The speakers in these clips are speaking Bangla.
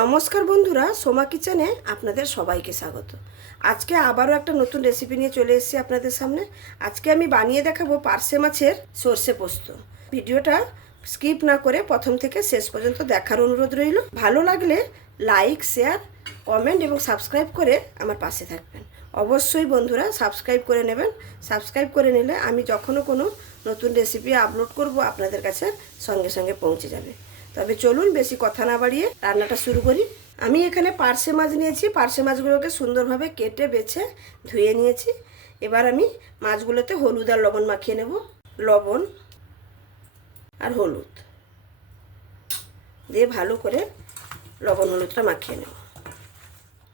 নমস্কার বন্ধুরা, সোমা কিচেনে আপনাদের সবাইকে স্বাগত। আজকে আবারও একটা নতুন রেসিপি নিয়ে চলে এসেছি আপনাদের সামনে। আজকে আমি বানিয়ে দেখাবো পার্শে মাছের সর্ষে পোস্ত। ভিডিওটা স্কিপ না করে প্রথম থেকে শেষ পর্যন্ত দেখার অনুরোধ রইল। ভালো লাগলে লাইক, শেয়ার, কমেন্ট এবং সাবস্ক্রাইব করে আমার পাশে থাকবেন। অবশ্যই বন্ধুরা সাবস্ক্রাইব করে নেবেন। সাবস্ক্রাইব করে নিলে আমি যখনও কোনো নতুন রেসিপি আপলোড করব আপনাদের কাছে সঙ্গে সঙ্গে পৌঁছে যাবে। তবে চলুন বেশি কথা না বাড়িয়ে রান্নাটা শুরু করি। আমি এখানে পার্শে মাছ নিয়েছি। পার্শে মাছগুলোকে সুন্দরভাবে কেটে বেছে ধুয়ে নিয়েছি। এবার আমি মাছগুলোতে হলুদ আর লবণ মাখিয়ে নেব। লবণ আর হলুদ দিয়ে ভালো করে লবণ হলুদটা মাখিয়ে নেব।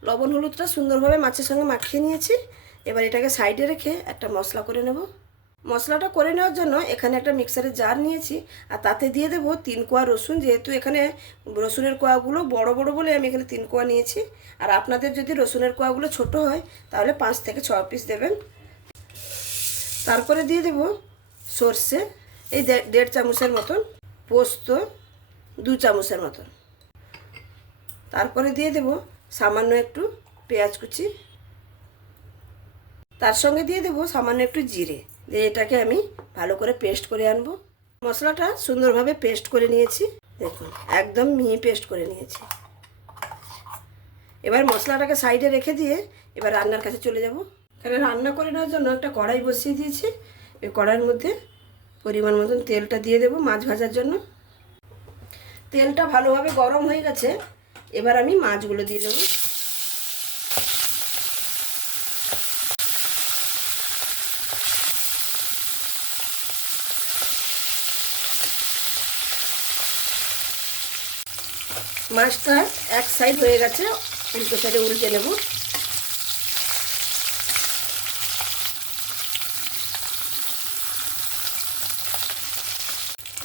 লবণ হলুদটা সুন্দরভাবে মাছের সঙ্গে মাখিয়ে নিয়েছি। এবার এটাকে সাইডে রেখে একটা মশলা করে নেব। মশলাটা করে নেওয়ার জন্য এখানে একটা মিক্সারের জার নিয়েছি আর তাতে দিয়ে দেবো 3 কোয়া রসুন। যেহেতু এখানে রসুনের কোয়াগুলো বড় বড় বলে আমি এখানে 3 কোয়া নিয়েছি। আর আপনাদের যদি রসুনের কোয়াগুলো ছোট হয় তাহলে 5 থেকে 6 পিস দেবেন। তারপরে দিয়ে দেবো সর্ষে, এই 1.5 চামচের মতন, পোস্ত 2 চামচের মতন। তারপরে দিয়ে দেবো সামান্য একটু পেঁয়াজ কুচি, তার সঙ্গে দিয়ে দেবো সামান্য একটু জিরে। দিয়ে এটাকে আমি ভালো করে পেস্ট করে আনবো। মশলাটা সুন্দরভাবে পেস্ট করে নিয়েছি, দেখুন একদম মিহি পেস্ট করে নিয়েছি। এবার মশলাটাকে সাইডে রেখে দিয়ে এবার রান্নার কাছে চলে যাব। এখানে রান্না করে নেওয়ার জন্য একটা কড়াই বসিয়ে দিয়েছি। এই কড়াইয়ের মধ্যে পরিমাণ মতন তেলটা দিয়ে দেবো মাছ ভাজার জন্য। তেলটা ভালোভাবে গরম হয়ে গেছে। এবার আমি মাছগুলো দিয়ে দেবো। মাছটা এক সাইড হয়ে গেছে, উল্টো সাইডে উল্টে নেব।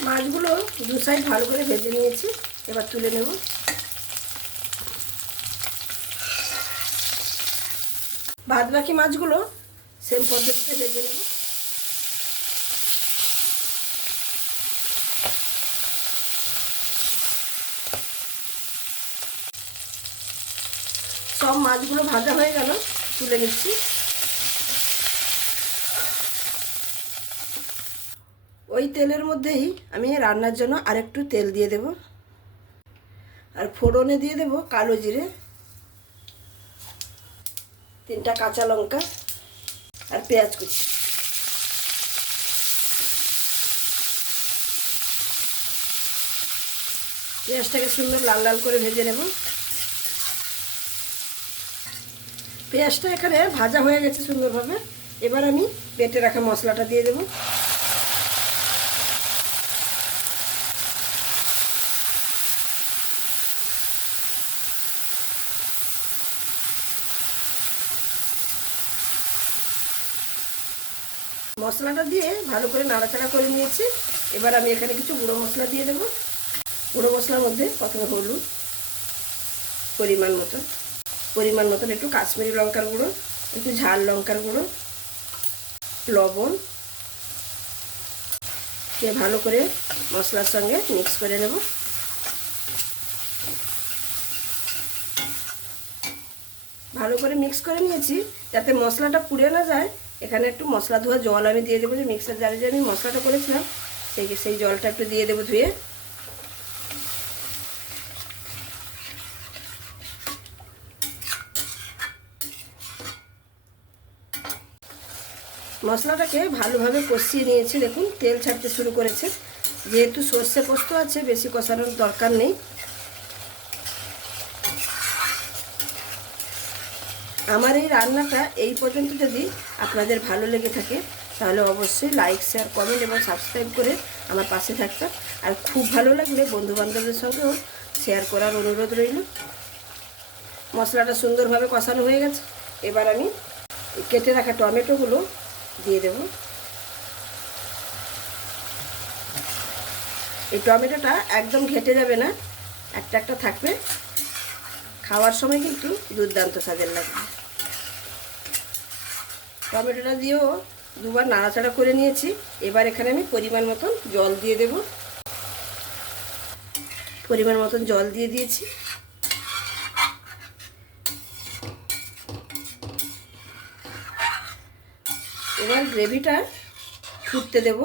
মাছগুলো 2 সাইড ভালো করে ভেজে নিয়েছি। এবার তুলে নেব। বাদ বাকি মাছগুলো সেম পদ্ধতিতে ভেজে নেব। সব মাছগুলো ভাজা হয়ে গেল, তুলে নিচ্ছি। ওই তেলের মধ্যেই আমি রান্নার জন্য আরেকটু তেল দিয়ে দেব। আর ফোড়নে দিয়ে দেব কালো জিরে, 3টা কাঁচা লঙ্কা আর পেঁয়াজ কুচি। পেঁয়াজটাকে সুন্দর লাল লাল করে ভেজে নেব। পেঁয়াজটা এখানে ভাজা হয়ে গেছে সুন্দরভাবে। এবার আমি বেটে রাখা মশলাটা দিয়ে দেব। মশলাটা দিয়ে ভালো করে নাড়াচাড়া করে নিয়েছি। এবার আমি এখানে কিছু গুঁড়ো মশলা দিয়ে দেব। গুঁড়ো মশলার মধ্যে প্রথমে হলুদ পরিমাণ মতন একটু কাশ্মীরি লঙ্কার গুঁড়ো, একটু ঝাল লঙ্কার গুঁড়ো, লবণ দিয়ে ভালো করে মশলার সঙ্গে মিক্স করে নেব। ভালো করে মিক্স করে নিয়েছি। যাতে মশলাটা পুড়ে না যায়, এখানে একটু মশলা ধোয়া জল আমি দিয়ে দেবো। যে মিক্সার জারে যে আমি মশলাটা করেছিলাম সেই জলটা একটু দিয়ে দেবো ধুয়ে। মশলাটাকে ভালোভাবে কষিয়ে নিয়েছি। দেখুন তেল ছাড়তে শুরু করেছে। যেহেতু সর্ষে পোস্ত আছে, বেশি কষানোর দরকার নেই। আমার এই রান্নাটা এই পর্যন্ত যদি আপনাদের ভালো লেগে থাকে তাহলে অবশ্যই লাইক, শেয়ার, কমেন্ট এবং সাবস্ক্রাইব করে আমার পাশে থাকবেন। আর খুব ভালো লাগলে বন্ধুবান্ধবদের সঙ্গেও শেয়ার করার অনুরোধ রইল। মশলাটা সুন্দরভাবে কষানো হয়ে গেছে। এবার আমি কেটে রাখা টমেটোগুলো দিয়ে দেব। এই টমেটোটা একদম ঘেটে যাবে না, একটা একটা থাকবে। খাওয়ার সময় কিন্তু দুর্দান্ত স্বাদের লাগবে। টমেটোটা দিয়েও 2বার নাড়াচাড়া করে নিয়েছি। এবার এখানে আমি পরিমাণ মতন জল দিয়ে দেব। পরিমাণ মতন জল দিয়ে দিয়েছি। এবার গ্রেভিটা ফুটতে দেব।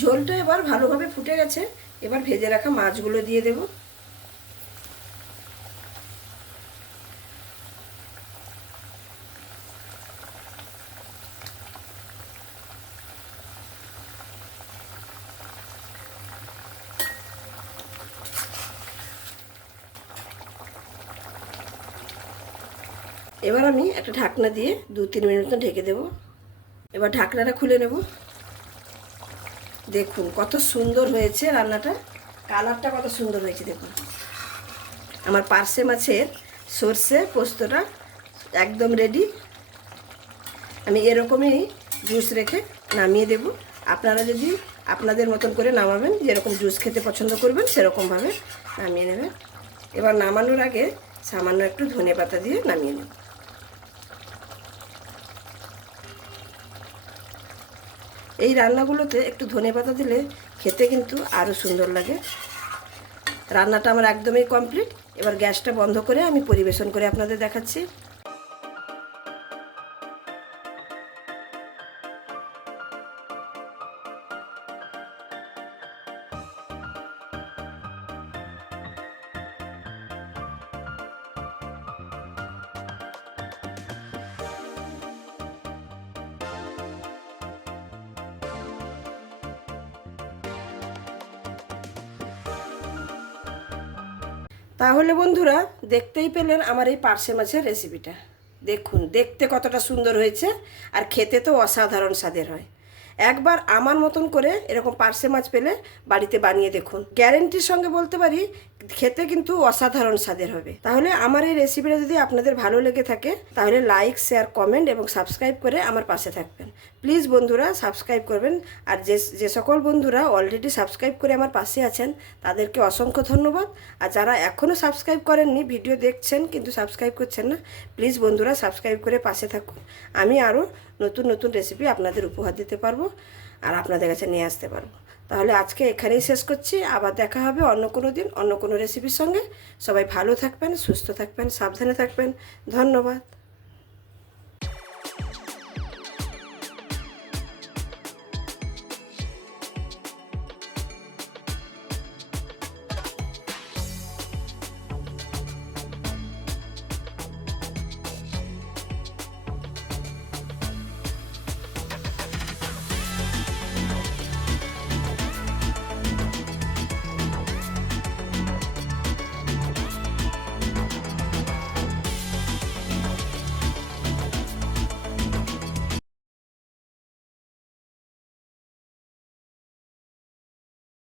ঝোলটা এবার ভালোভাবে ফুটে গেছে। এবার ভেজে রাখা মাছগুলো দিয়ে দেব। এবার আমি একটা ঢাকনা দিয়ে 2-3 মিনিট মতো ঢেকে দেব। এবার ঢাকনাটা খুলে নেব। দেখুন কত সুন্দর হয়েছে রান্নাটা, কালারটা কত সুন্দর হয়েছে দেখুন। আমার পার্শে মাছের সর্ষে পোস্তটা একদম রেডি। আমি এরকমই জুস রেখে নামিয়ে দেব। আপনারা যদি আপনাদের মতন করে নামাবেন, যেরকম জুস খেতে পছন্দ করবেন সেরকমভাবে নামিয়ে নেবেন। এবার নামানোর আগে সামান্য একটু ধনেপাতা দিয়ে নামিয়ে নেব। এই রান্নাগুলোতে একটু ধনেপাতা দিলে খেতে কিন্তু আরও সুন্দর লাগে। রান্নাটা আমার একদমই কমপ্লিট। এবার গ্যাসটা বন্ধ করে আমি পরিবেশন করে আপনাদের দেখাচ্ছি। তাহলে বন্ধুরা দেখতেই পেলেন আমার এই পার্শে মাছের রেসিপিটা। দেখুন দেখতে কতটা সুন্দর হয়েছে, আর খেতে তো অসাধারণ স্বাদের হয়। একবার আমার মতন করে এরকম পার্শে মাছ পেলে বাড়িতে বানিয়ে দেখুন, গ্যারেন্টির সঙ্গে বলতে পারি খেতে কিন্তু অসাধারণ স্বাদের হবে। তাহলে আমার এই রেসিপিটা যদি আপনাদের ভালো লেগে থাকে তাহলে লাইক, শেয়ার, কমেন্ট এবং সাবস্ক্রাইব করে আমার পাশে থাকবেন। প্লিজ বন্ধুরা সাবস্ক্রাইব করবেন। আর যে সকল বন্ধুরা অলরেডি সাবস্ক্রাইব করে আমার পাশে আছেন তাদেরকে অসংখ্য ধন্যবাদ। আর যারা এখনও সাবস্ক্রাইব করেননি, ভিডিও দেখছেন কিন্তু সাবস্ক্রাইব করছেন না, প্লিজ বন্ধুরা সাবস্ক্রাইব করে পাশে থাকুন। আমি আরও নতুন নতুন রেসিপি আপনাদের উপহার দিতে পারবো আর আপনাদের কাছে নিয়ে আসতে পারবো। তাহলে আজকে এখানেই শেষ করছি। আবার দেখা হবে অন্য কোনো দিন অন্য কোনো রেসিপির সঙ্গে। সবাই ভালো থাকবেন, সুস্থ থাকবেন, সাবধানে থাকবেন। ধন্যবাদ।